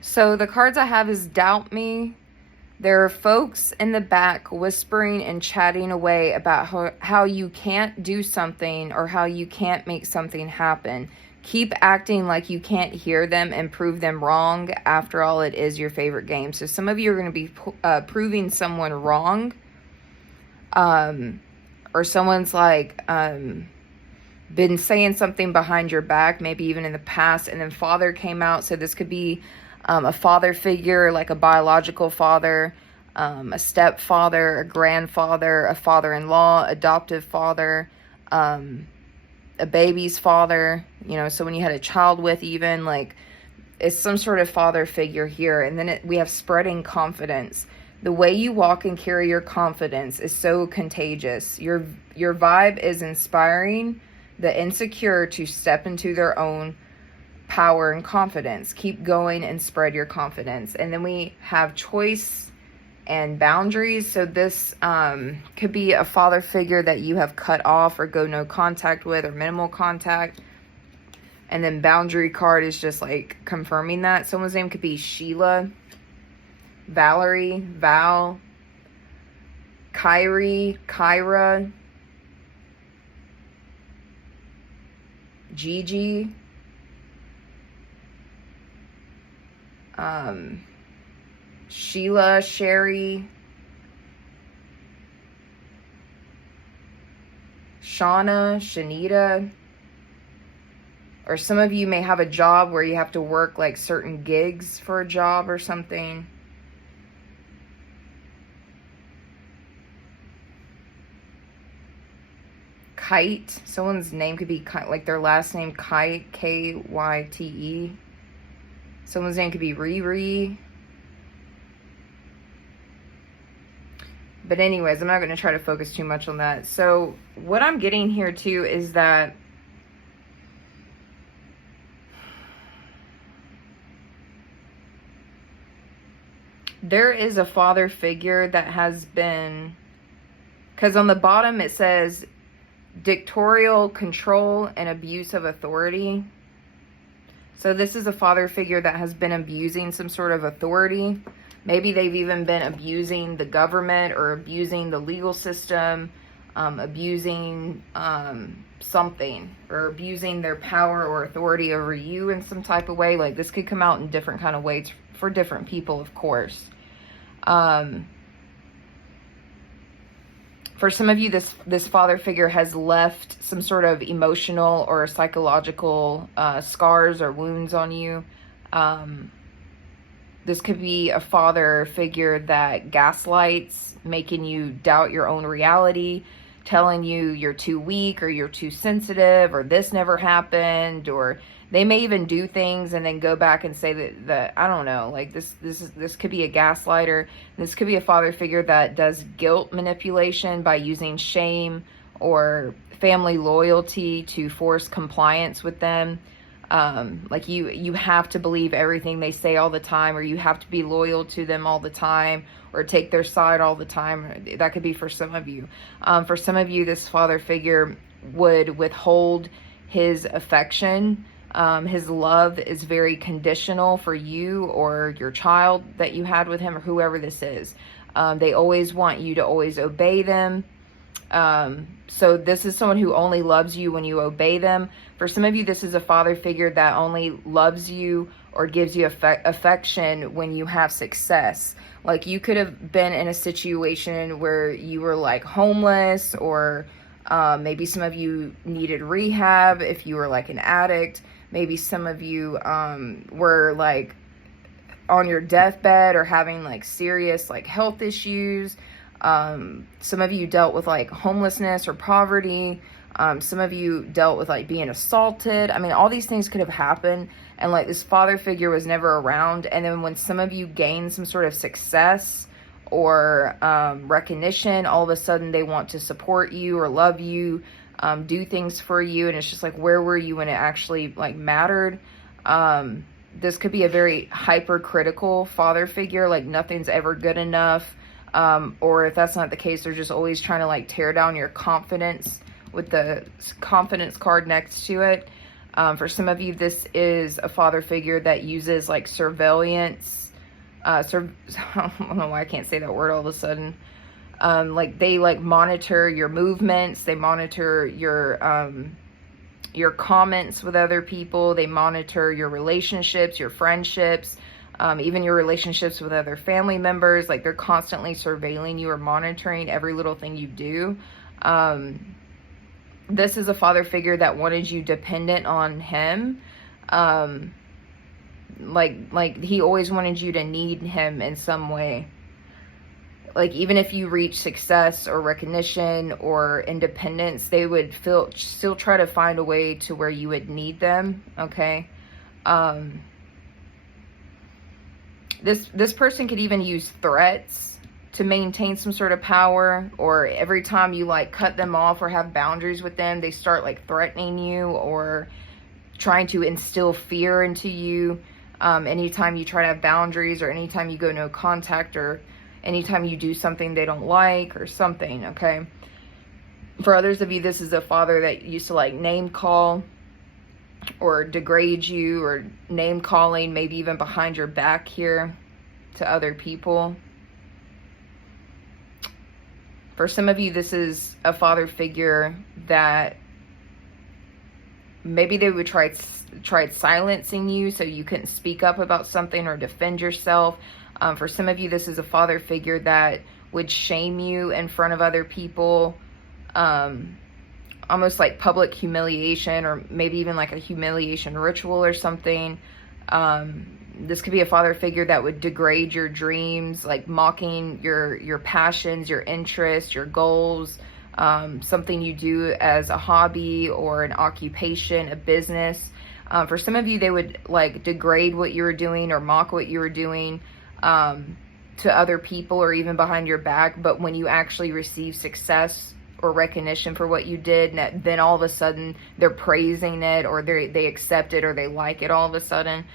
So the cards I have is doubt me. There are folks in the back whispering and chatting away about how you can't do something or how you can't make something happen. Keep acting like you can't hear them and prove them wrong. After all, it is your favorite game. So some of you are going to be proving someone wrong. Or someone's like been saying something behind your back, maybe even in the past, and then father came out. So this could be a father figure, like a biological father, a stepfather, a grandfather, a father-in-law, adoptive father, a baby's father, so when you had a child with, even, like, it's some sort of father figure here. And then we have spreading confidence. The way you walk and carry your confidence is so contagious. Your vibe is inspiring the insecure to step into their own power and confidence. Keep going and spread your confidence. And then we have choice and boundaries. So this could be a father figure that you have cut off or go no contact with, or minimal contact. And then boundary card is just like confirming that. Someone's name could be Sheila, Valerie, Val, Kyrie, Kyra, Gigi, Sheila, Sherry, Shauna, Shanita. Or some of you may have a job where you have to work like certain gigs for a job or something. Kite. Someone's name could be like their last name, Kite, Kyte. Someone's name could be Riri. But anyways, I'm not going to try to focus too much on that. So what I'm getting here too is that there is a father figure that has been, because on the bottom it says dictatorial control and abuse of authority. So this is a father figure that has been abusing some sort of authority. Maybe they've even been abusing the government or abusing the legal system, abusing something, or abusing their power or authority over you in some type of way. Like, this could come out in different kind of ways for different people, of course. For some of you, this father figure has left some sort of emotional or psychological scars or wounds on you. This could be a father figure that gaslights, making you doubt your own reality, telling you you're too weak or you're too sensitive or this never happened, or they may even do things and then go back and say that I don't know, like this could be a gaslighter. This could be a father figure that does guilt manipulation by using shame or family loyalty to force compliance with them. Like you have to believe everything they say all the time, or you have to be loyal to them all the time, or take their side all the time. That could be for some of you. For some of you, this father figure would withhold his affection. His love is very conditional for you or your child that you had with him, or whoever this is. They always want you to always obey them. So this is someone who only loves you when you obey them. For some of you, this is a father figure that only loves you or gives you affection when you have success. Like, you could have been in a situation where you were like homeless, or maybe some of you needed rehab if you were like an addict. Maybe some of you were like on your deathbed or having like serious like health issues. Some of you dealt with like homelessness or poverty. Some of you dealt with like being assaulted. I mean, all these things could have happened, and like this father figure was never around. And then when some of you gain some sort of success or recognition, all of a sudden they want to support you or love you, do things for you, and it's just like, where were you when it actually like mattered? This could be a very hypercritical father figure, like nothing's ever good enough. Or if that's not the case, they're just always trying to like tear down your confidence with the confidence card next to it. For some of you, this is a father figure that uses like surveillance. I don't know why I can't say that word all of a sudden. Like they like monitor your movements. They monitor your comments with other people. They monitor your relationships, your friendships, even your relationships with other family members. Like they're constantly surveilling you or monitoring every little thing you do. This is a father figure that wanted you dependent on him. Like he always wanted you to need him in some way. Like even if you reach success or recognition or independence, they would still try to find a way to where you would need them. Okay. This person could even use threats to maintain some sort of power, or every time you like cut them off or have boundaries with them, they start like threatening you or trying to instill fear into you. Anytime you try to have boundaries, or anytime you go no contact, or anytime you do something they don't like or something. Okay. For others of you, this is a father that used to like name call or degrade you, or name calling, maybe even behind your back here to other people. For some of you, this is a father figure that maybe they would try silencing you so you couldn't speak up about something or defend yourself. For some of you, this is a father figure that would shame you in front of other people, almost like public humiliation, or maybe even like a humiliation ritual or something. This could be a father figure that would degrade your dreams, like mocking your passions, your interests, your goals, something you do as a hobby or an occupation, a business. For some of you, they would like degrade what you were doing or mock what you were doing to other people, or even behind your back. But when you actually receive success or recognition for what you did, then all of a sudden they're praising it, or they accept it, or they like it all of a sudden.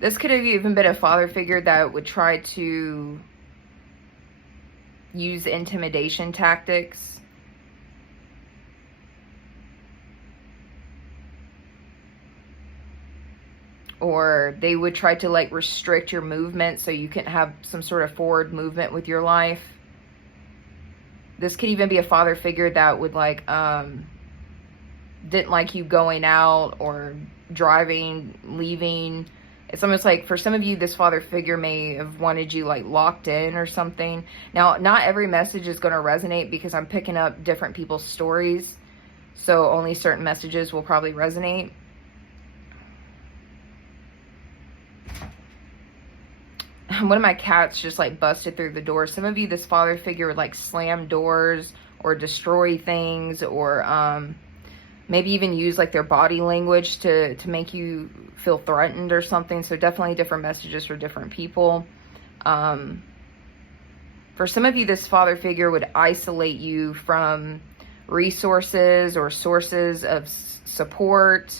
This could have even been a father figure that would try to use intimidation tactics. Or they would try to like restrict your movement so you can have some sort of forward movement with your life. This could even be a father figure that would like didn't like you going out or driving, leaving. It's almost like for some of you, this father figure may have wanted you like locked in or something. Now, not every message is going to resonate because I'm picking up different people's stories. So only certain messages will probably resonate. One of my cats just like busted through the door. Some of you, this father figure would like slam doors or destroy things, or maybe even use like their body language to make you feel threatened or something. So definitely different messages for different people. For some of you, this father figure would isolate you from resources or sources of support.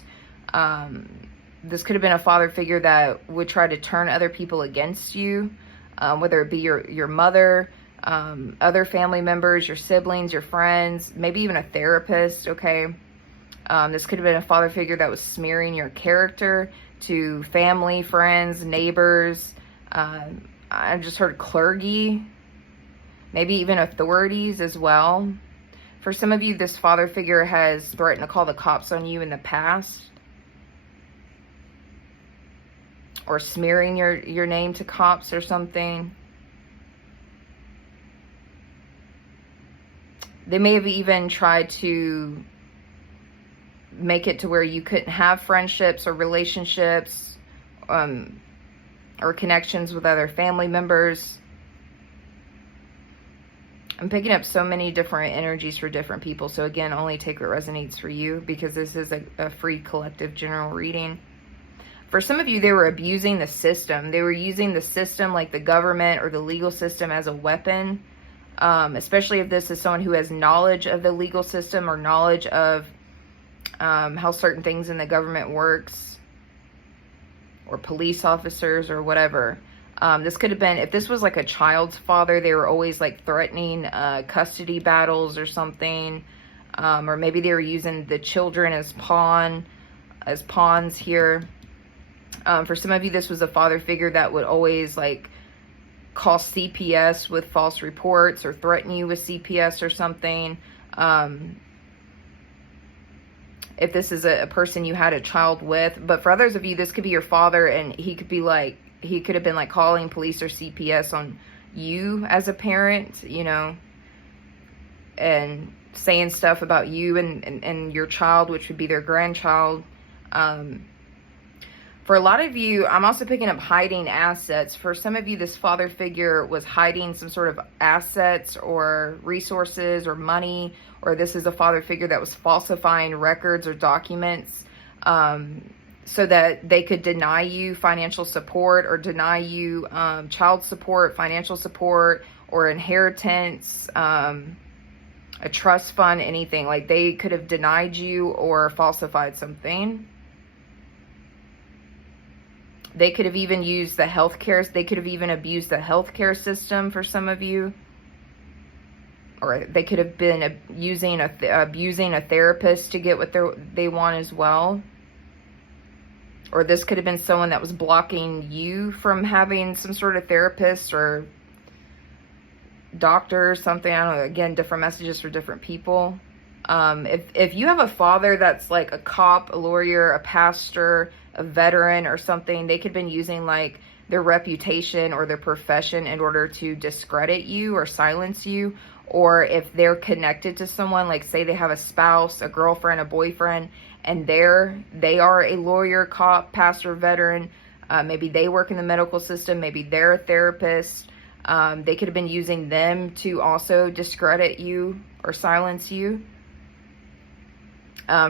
This could have been a father figure that would try to turn other people against you, whether it be your mother, other family members, your siblings, your friends, maybe even a therapist, okay? This could have been a father figure that was smearing your character to family, friends, neighbors. I just heard clergy, maybe even authorities as well. For some of you, this father figure has threatened to call the cops on you in the past, or smearing your name to cops or something. They may have even tried to make it to where you couldn't have friendships or relationships, or connections with other family members. I'm picking up so many different energies for different people. So again, only take what resonates for you, because this is a free collective general reading. For some of you, they were abusing the system. They were using the system, like the government or the legal system, as a weapon. Especially if this is someone who has knowledge of the legal system or knowledge of how certain things in the government works, or police officers or whatever. This could have been, if this was like a child's father, they were always like threatening custody battles or something. Or maybe they were using the children as pawns here. For some of you, this was a father figure that would always like call CPS with false reports or threaten you with CPS or something. If this is a person you had a child with. But for others of you, this could be your father, and he could have been like calling police or CPS on you as a parent, you know, and saying stuff about you and your child, which would be their grandchild. For a lot of you, I'm also picking up hiding assets. For some of you, this father figure was hiding some sort of assets or resources or money, or this is a father figure that was falsifying records or documents so that they could deny you financial support or deny you child support, financial support, or inheritance, a trust fund, anything. Like they could have denied you or falsified something. They could have even used the healthcare. They could have even abused the healthcare system for some of you. Or they could have been abusing a therapist to get what they want as well. Or this could have been someone that was blocking you from having some sort of therapist or doctor or something. I don't know. Again, different messages for different people. If you have a father that's like a cop, a lawyer, a pastor, a veteran or something, they could have been using like their reputation or their profession in order to discredit you or silence you. Or if they're connected to someone, like say they have a spouse, a girlfriend, a boyfriend, and they are a lawyer, cop, pastor, veteran, maybe they work in the medical system, maybe they're a therapist, they could have been using them to also discredit you or silence you.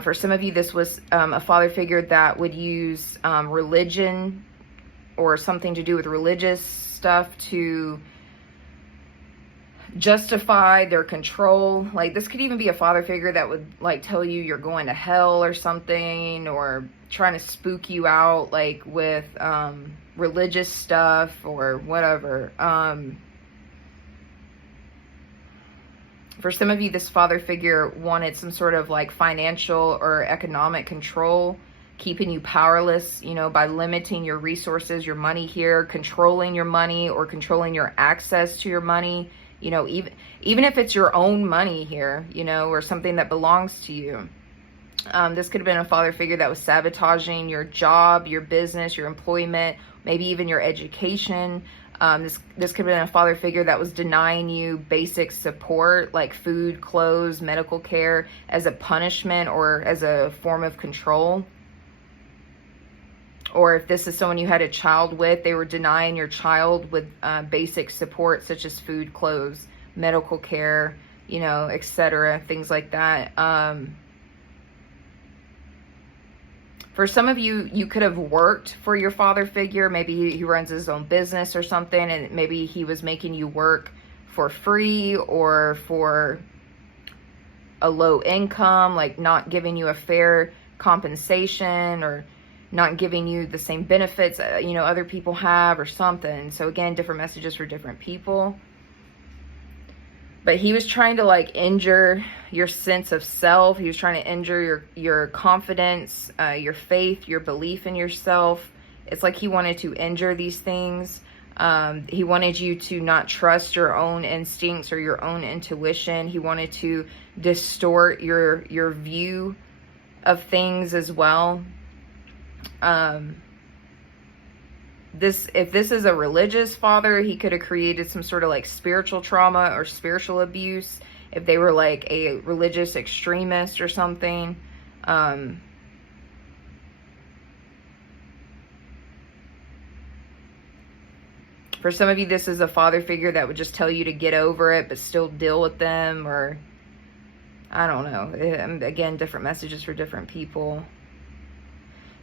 For some of you, this was a father figure that would use religion or something to do with religious stuff to justify their control. Like this could even be a father figure that would like tell you you're going to hell or something, or trying to spook you out like with religious stuff or whatever. For some of you, this father figure wanted some sort of like financial or economic control, keeping you powerless, you know, by limiting your resources, your money here, controlling your money or controlling your access to your money, you know, even if it's your own money here, you know, or something that belongs to you. This could have been a father figure that was sabotaging your job, your business, your employment, maybe even your education. This could have been a father figure that was denying you basic support like food, clothes, medical care as a punishment or as a form of control. Or if this is someone you had a child with, they were denying your child with basic support such as food, clothes, medical care, you know, etc., things like that. For some of you, you could have worked for your father figure. Maybe he runs his own business or something, and maybe he was making you work for free or for a low income, like not giving you a fair compensation or not giving you the same benefits, you know, other people have or something. So again, different messages for different people. But he was trying to like injure your sense of self. He was trying to injure your confidence, your faith, your belief in yourself. It's like he wanted to injure these things. He wanted you to not trust your own instincts or your own intuition. He wanted to distort your view of things as well. If this is a religious father, he could have created some sort of like spiritual trauma or spiritual abuse. If they were like a religious extremist or something. For some of you, this is a father figure that would just tell you to get over it, but still deal with them, or I don't know. Again, different messages for different people.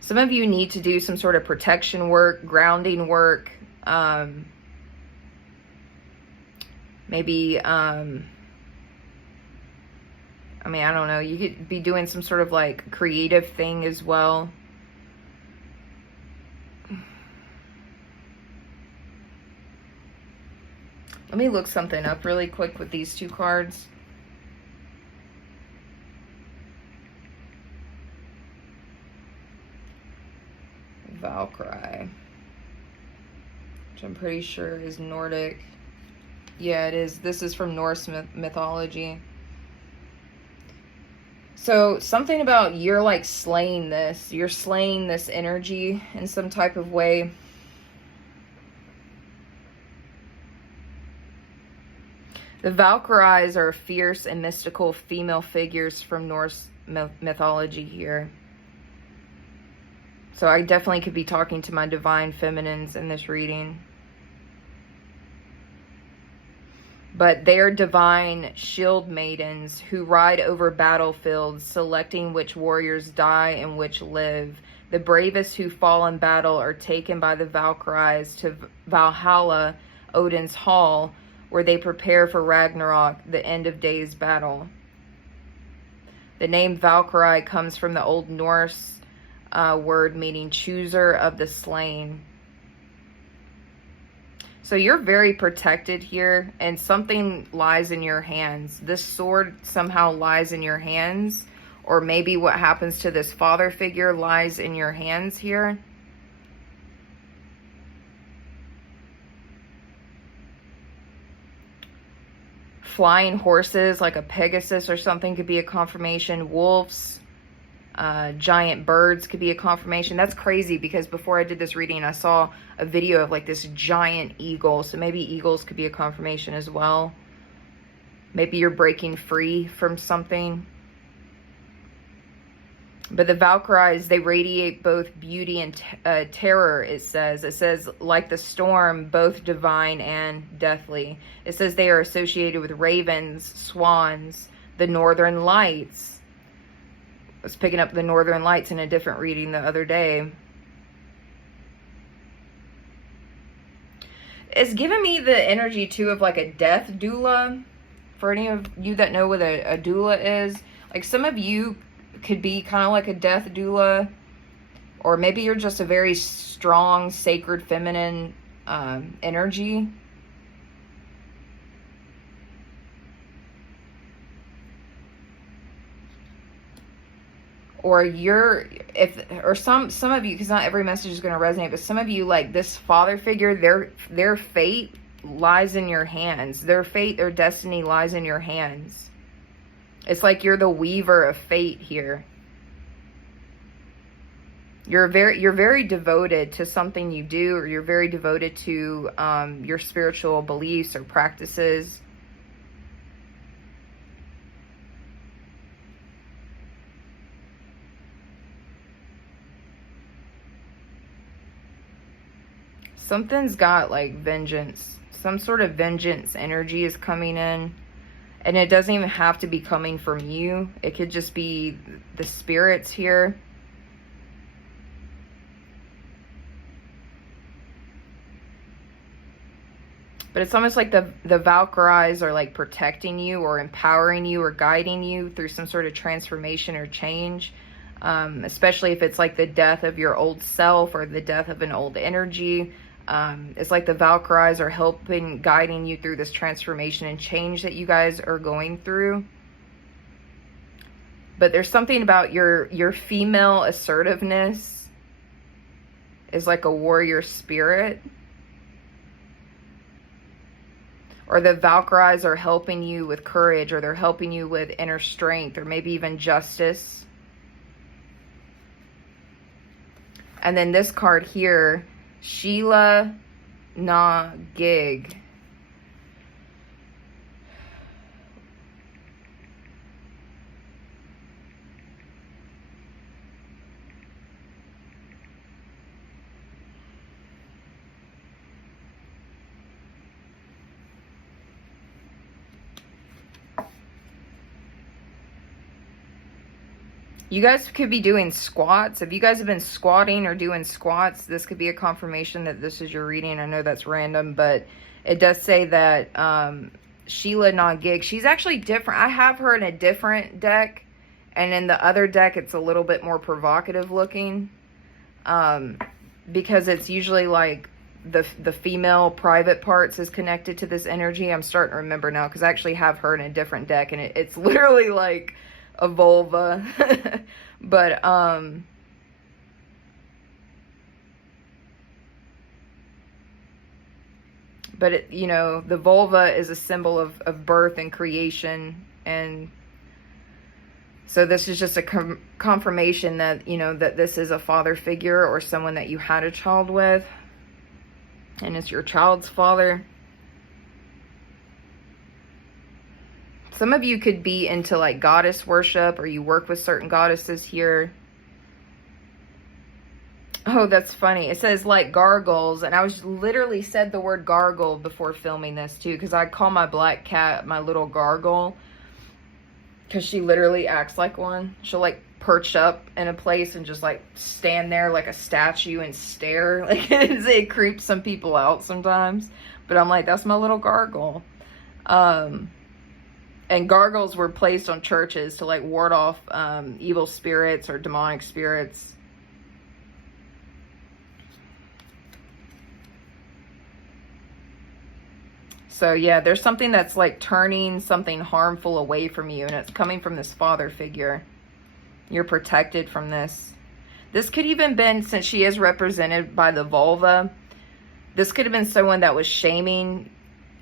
Some of you need to do some sort of protection work, grounding work. Maybe, I mean, I don't know. You could be doing some sort of like creative thing as well. Let me look something up really quick with these two cards. Valkyrie, which I'm pretty sure is Nordic. Yeah, it is. This is from Norse mythology. So something about you're like slaying this. You're slaying this energy in some type of way. The Valkyries are fierce and mystical female figures from Norse mythology here. So I definitely could be talking to my divine feminines in this reading. But they are divine shield maidens who ride over battlefields, selecting which warriors die and which live. The bravest who fall in battle are taken by the Valkyries to Valhalla, Odin's hall, where they prepare for Ragnarok, the end of days battle. The name Valkyrie comes from the Old Norse word meaning chooser of the slain. So you're very protected here, and something lies in your hands. This sword somehow lies in your hands, or maybe what happens to this father figure lies in your hands here. Flying horses like a Pegasus or something could be a confirmation. Wolves, giant birds could be a confirmation. That's crazy because before I did this reading, I saw a video of like this giant eagle. So maybe eagles could be a confirmation as well. Maybe you're breaking free from something. But the Valkyries, they radiate both beauty and terror, it says. It says, like the storm, both divine and deathly. It says they are associated with ravens, swans, the northern lights. I was picking up the northern lights in a different reading the other day. It's giving me the energy, too, of like a death doula. For any of you that know what a doula is. Like some of you could be kind of like a death doula. Or maybe you're just a very strong, sacred, feminine energy. Or some of you, because not every message is going to resonate, but some of you, like this father figure, their fate lies in your hands. Their fate, their destiny lies in your hands. It's like you're the weaver of fate here. You're very devoted to something you do, or you're very devoted to your spiritual beliefs or practices. Something's got like vengeance. Some sort of vengeance energy is coming in. And it doesn't even have to be coming from you. It could just be the spirits here. But it's almost like the Valkyries are like protecting you or empowering you or guiding you through some sort of transformation or change. Especially if it's like the death of your old self or the death of an old energy. It's like the Valkyries are helping, guiding you through this transformation and change that you guys are going through. But there's something about your female assertiveness is like a warrior spirit. Or the Valkyries are helping you with courage, or they're helping you with inner strength, or maybe even justice. And then this card here, Sheila Na Gig. You guys could be doing squats. If you guys have been squatting or doing squats, this could be a confirmation that this is your reading. I know that's random, but it does say that Sheila Non-Gig, she's actually different. I have her in a different deck, and in the other deck, it's a little bit more provocative looking, because it's usually like the female private parts is connected to this energy. I'm starting to remember now because I actually have her in a different deck, and it's literally like a vulva. But it, you know, the vulva is a symbol of birth and creation, and so this is just a confirmation that, you know, that this is a father figure or someone that you had a child with, and it's your child's father. Some of you could be into like goddess worship, or you work with certain goddesses here. Oh, that's funny. It says like gargles, and I was literally said the word gargle before filming this too, because I call my black cat my little gargle, because she literally acts like one. She'll like perch up in a place and just like stand there like a statue and stare. Like it creeps some people out sometimes, but I'm like, that's my little gargle. And gargles were placed on churches to like ward off evil spirits or demonic spirits. So yeah, there's something that's like turning something harmful away from you, and it's coming from this father figure. You're protected from this. This could even been, since she is represented by the vulva, this could have been someone that was shaming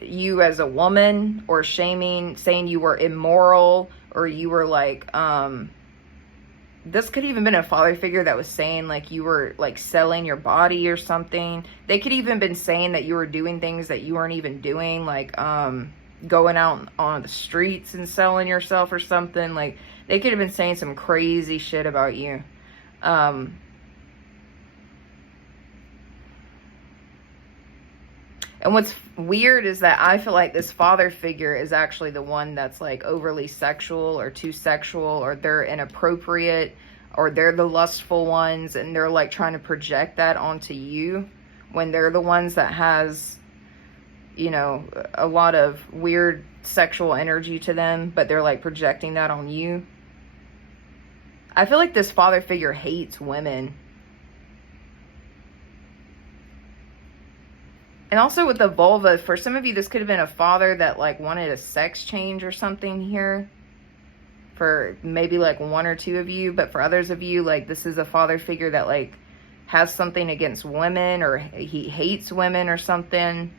you as a woman, or saying you were immoral, or you were like, this could even been a father figure that was saying like you were like selling your body or something. They could even been saying that you were doing things that you weren't even doing, like going out on the streets and selling yourself or something. Like they could have been saying some crazy shit about you. And what's weird is that I feel like this father figure is actually the one that's like overly sexual or too sexual, or they're inappropriate, or they're the lustful ones, and they're like trying to project that onto you when they're the ones that has, you know, a lot of weird sexual energy to them, but they're like projecting that on you. I feel like this father figure hates women. And also with the vulva, for some of you, this could have been a father that like wanted a sex change or something here. For maybe like one or two of you, but for others of you, like this is a father figure that like has something against women, or he hates women or something.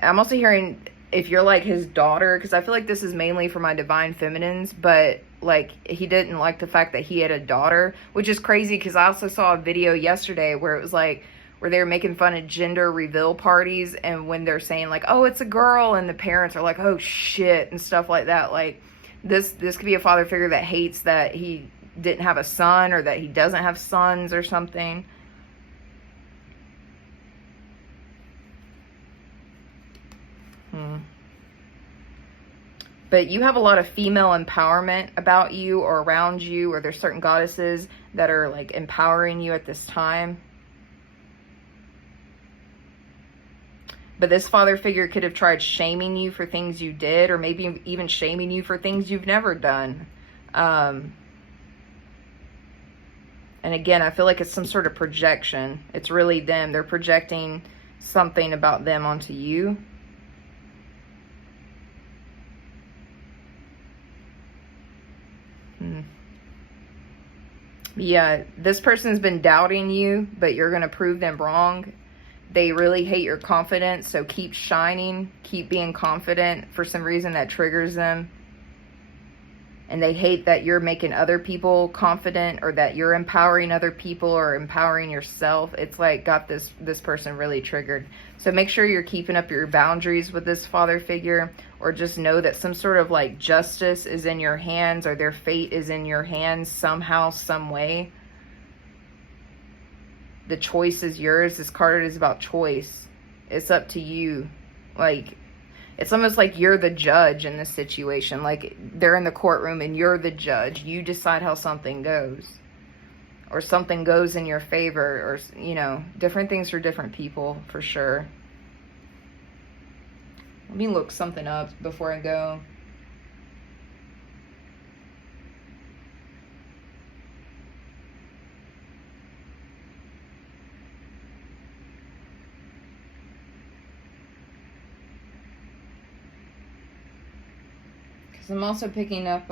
I'm also hearing if you're like his daughter, because I feel like this is mainly for my divine feminines, but like he didn't like the fact that he had a daughter, which is crazy because I also saw a video yesterday where it was like, where they're making fun of gender reveal parties, and when they're saying like, oh, it's a girl, and the parents are like, oh shit, and stuff like that. Like this could be a father figure that hates that he didn't have a son, or that he doesn't have sons or something. But you have a lot of female empowerment about you or around you, or there's certain goddesses that are like empowering you at this time. But this father figure could have tried shaming you for things you did, or maybe even shaming you for things you've never done. And again, I feel like it's some sort of projection. It's really them. They're projecting something about them onto you. Yeah, this person's been doubting you, but you're going to prove them wrong. They really hate your confidence, so keep shining, keep being confident. For some reason that triggers them. And they hate that you're making other people confident, or that you're empowering other people or empowering yourself. It's like got this person really triggered. So make sure you're keeping up your boundaries with this father figure, or just know that some sort of like justice is in your hands, or their fate is in your hands somehow, some way. The choice is yours. This card is about choice. It's up to you. Like, it's almost like you're the judge in this situation. Like, they're in the courtroom and you're the judge. You decide how something goes. Or something goes in your favor. Or, you know, different things for different people, for sure. Let me look something up before I go. Because I'm also picking up,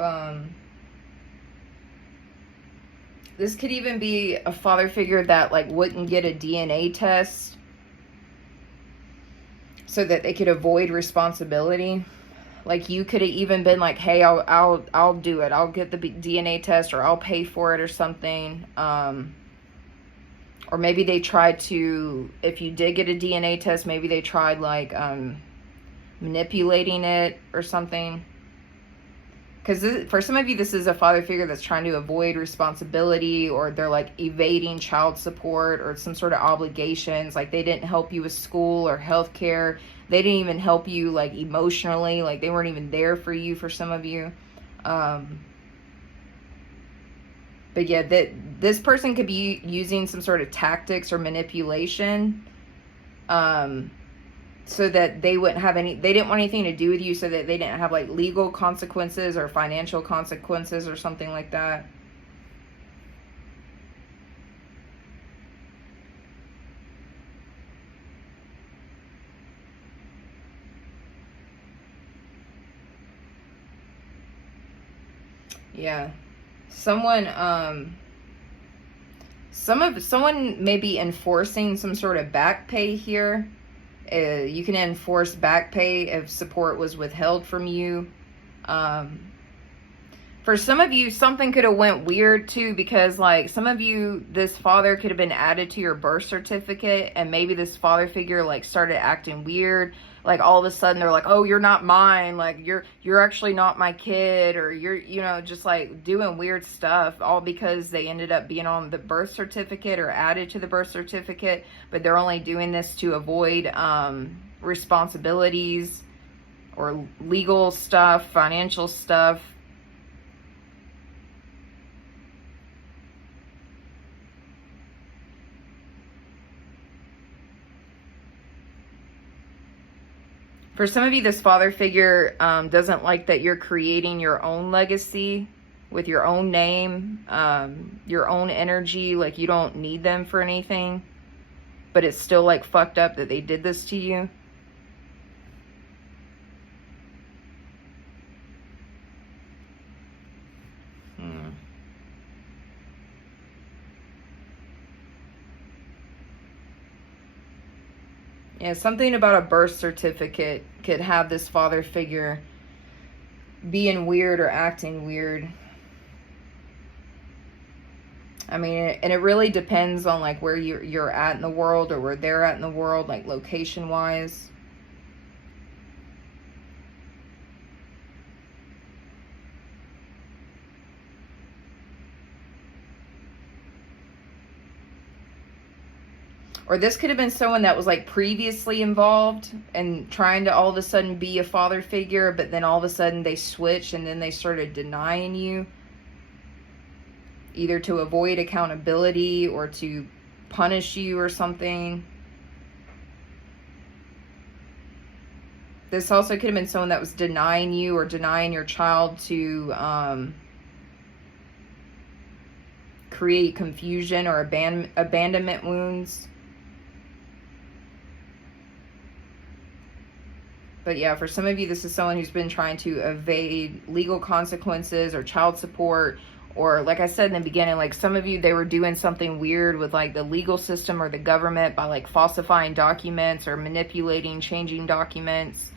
this could even be a father figure that like wouldn't get a DNA test so that they could avoid responsibility. Like you could have even been like, hey, I'll do it. I'll get the DNA test, or I'll pay for it or something. Or maybe they tried to, if you did get a DNA test, maybe they tried like manipulating it or something. Because for some of you, this is a father figure that's trying to avoid responsibility, or they're like evading child support or some sort of obligations. Like they didn't help you with school or healthcare. They didn't even help you like emotionally. Like they weren't even there for you for some of you. But yeah, this person could be using some sort of tactics or manipulation. So that they wouldn't have they didn't want anything to do with you, so that they didn't have like legal consequences or financial consequences or something like that. Yeah. Someone someone may be enforcing some sort of back pay here. You can enforce back pay if support was withheld from you. For some of you, something could have went weird too, because like some of you, this father could have been added to your birth certificate, and maybe this father figure like started acting weird. Like all of a sudden they're like, oh, you're not mine. Like you're actually not my kid, or you're, just like doing weird stuff, all because they ended up being on the birth certificate or added to the birth certificate, but they're only doing this to avoid responsibilities or legal stuff, financial stuff. For some of you, this father figure doesn't like that you're creating your own legacy with your own name, your own energy. Like you don't need them for anything, but it's still like fucked up that they did this to you. Yeah, something about a birth certificate could have this father figure being weird or acting weird. I mean, and it really depends on like where you're at in the world, or where they're at in the world, like location wise. Or this could have been someone that was like previously involved and trying to all of a sudden be a father figure, but then all of a sudden they switched and then they started denying you, either to avoid accountability or to punish you or something. This also could have been someone that was denying you or denying your child to create confusion or abandonment wounds. But yeah, for some of you, this is someone who's been trying to evade legal consequences or child support, or like I said in the beginning, like some of you, they were doing something weird with like the legal system or the government by like falsifying documents or manipulating, changing documents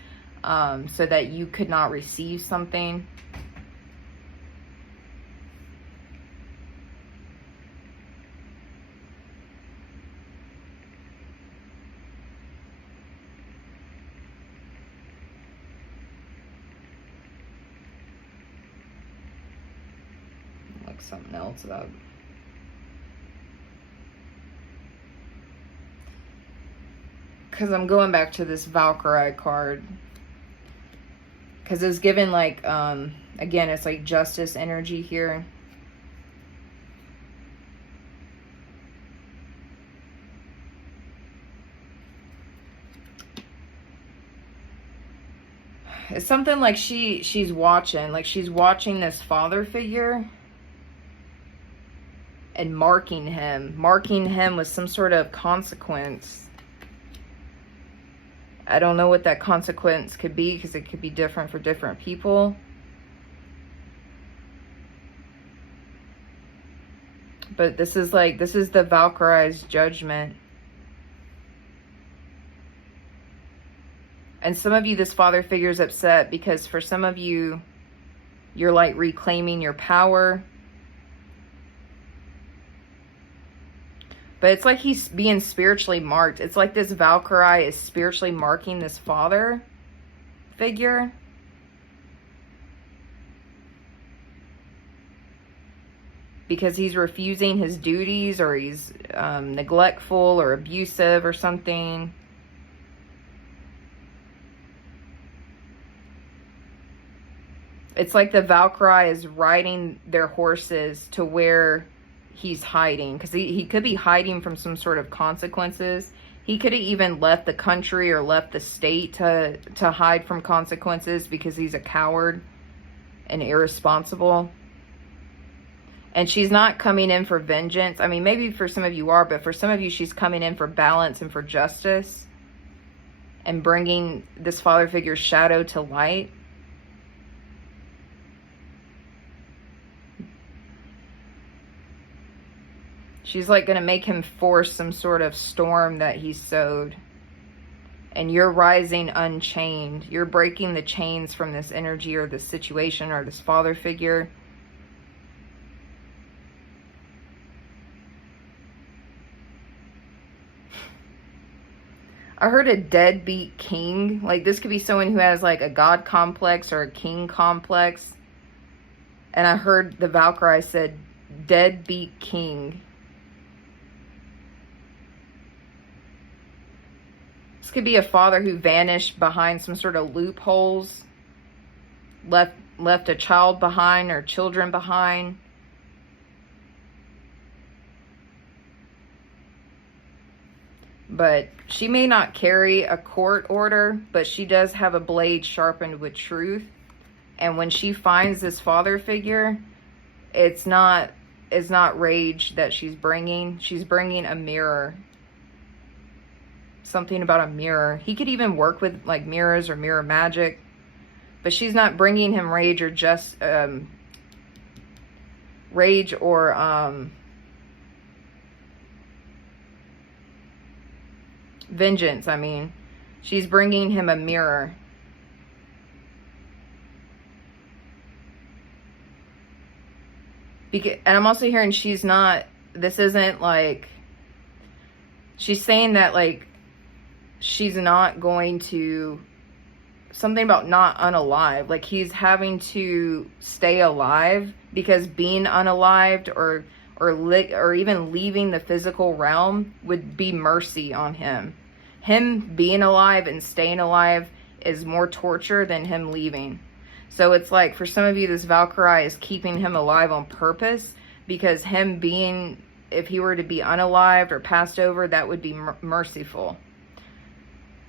so that you could not receive something. Something else about, because I'm going back to this Valkyrie card, because it's given like again, it's like justice energy here. It's something like she's watching this father figure and marking him with some sort of consequence. I don't know what that consequence could be, because it could be different for different people. But this is the Valkyrie's judgment. And some of you, this father figure is upset because for some of you, you're like reclaiming your power. But it's like he's being spiritually marked. It's like this Valkyrie is spiritually marking this father figure. Because he's refusing his duties, or he's neglectful or abusive or something. It's like the Valkyrie is riding their horses to where he's hiding. Because he could be hiding from some sort of consequences. He could have even left the country or left the state to hide from consequences because he's a coward and irresponsible. And she's not coming in for vengeance. I mean, maybe for some of you are, but for some of you, she's coming in for balance and for justice. And bringing this father figure's shadow to light. She's like going to make him force some sort of storm that he sowed. And you're rising unchained. You're breaking the chains from this energy or this situation or this father figure. I heard a deadbeat king. Like, this could be someone who has like a god complex or a king complex. And I heard the Valkyrie said, deadbeat king. This could be a father who vanished behind some sort of loopholes. Left a child behind or children behind. But she may not carry a court order, but she does have a blade sharpened with truth. And when she finds this father figure, it's not rage that she's bringing. She's bringing a mirror. Something about a mirror. He could even work with like mirrors or mirror magic. But she's not bringing him rage or just rage or vengeance. I mean, she's bringing him a mirror. And I'm also hearing this isn't like, she's saying that like, she's not going to, something about not unalived. Like he's having to stay alive because being unalived or even leaving the physical realm would be mercy on him. Him being alive and staying alive is more torture than him leaving. So it's like, for some of you, this Valkyrie is keeping him alive on purpose, because him being, if he were to be unalived or passed over, that would be merciful.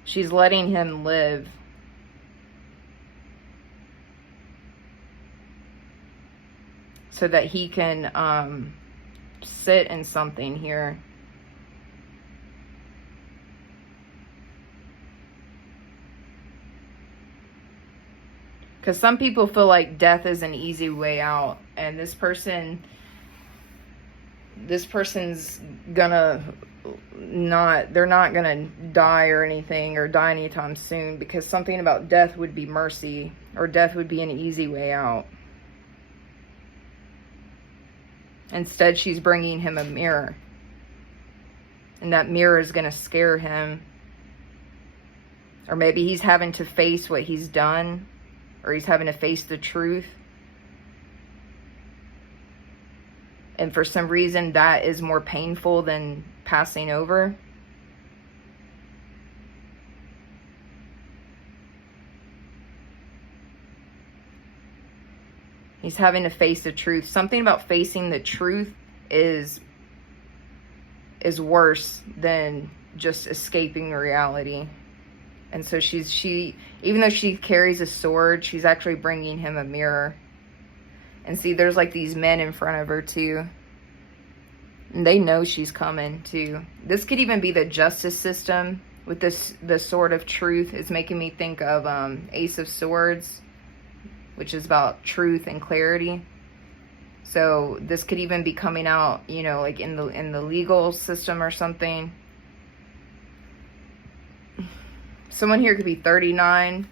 She's letting him live. So that he can sit in something here. Because some people feel like death is an easy way out. And this person's gonna they're not gonna die or anything, or die anytime soon, because something about death would be mercy, or death would be an easy way out. Instead, she's bringing him a mirror. And that mirror is gonna scare him. Or maybe he's having to face what he's done, or he's having to face the truth. And for some reason, that is more painful than passing over. He's having to face the truth. Something about facing the truth is worse than just escaping reality. And so she, even though she carries a sword, she's actually bringing him a mirror. And see, there's like these men in front of her too. And they know she's coming too. This could even be the justice system with the sword of truth. It's making me think of Ace of Swords, which is about truth and clarity. So this could even be coming out, you know, like in the legal system or something. Someone here could be 39.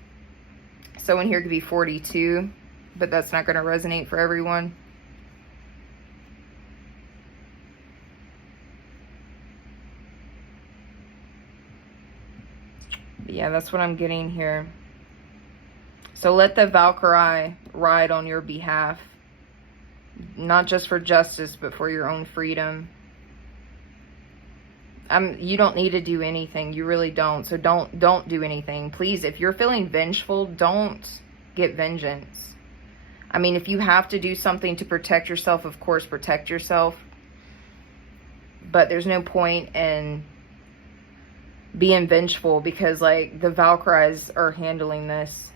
Someone here could be 42, but that's not going to resonate for everyone. But yeah, that's what I'm getting here. So let the Valkyrie ride on your behalf. Not just for justice, but for your own freedom. You don't need to do anything. You really don't. So don't do anything. Please, if you're feeling vengeful, don't get vengeance. I mean, if you have to do something to protect yourself, of course, protect yourself. But there's no point in being vengeful, because, like, the Valkyries are handling this.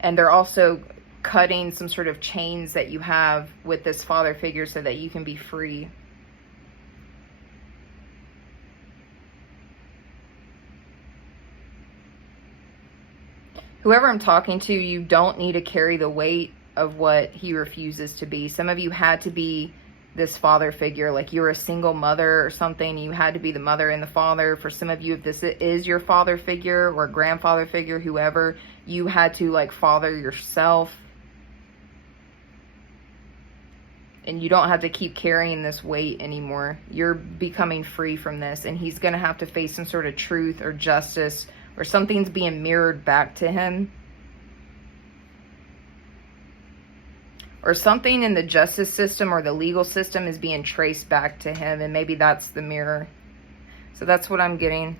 And they're also cutting some sort of chains that you have with this father figure so that you can be free. Whoever I'm talking to, you don't need to carry the weight of what he refuses to be. Some of you had to be this father figure, like you were a single mother or something. You had to be the mother and the father. For some of you, if this is your father figure or grandfather figure, whoever, you had to, like, father yourself. And you don't have to keep carrying this weight anymore. You're becoming free from this. And he's going to have to face some sort of truth or justice, or something's being mirrored back to him. Or something in the justice system or the legal system is being traced back to him. And maybe that's the mirror. So that's what I'm getting.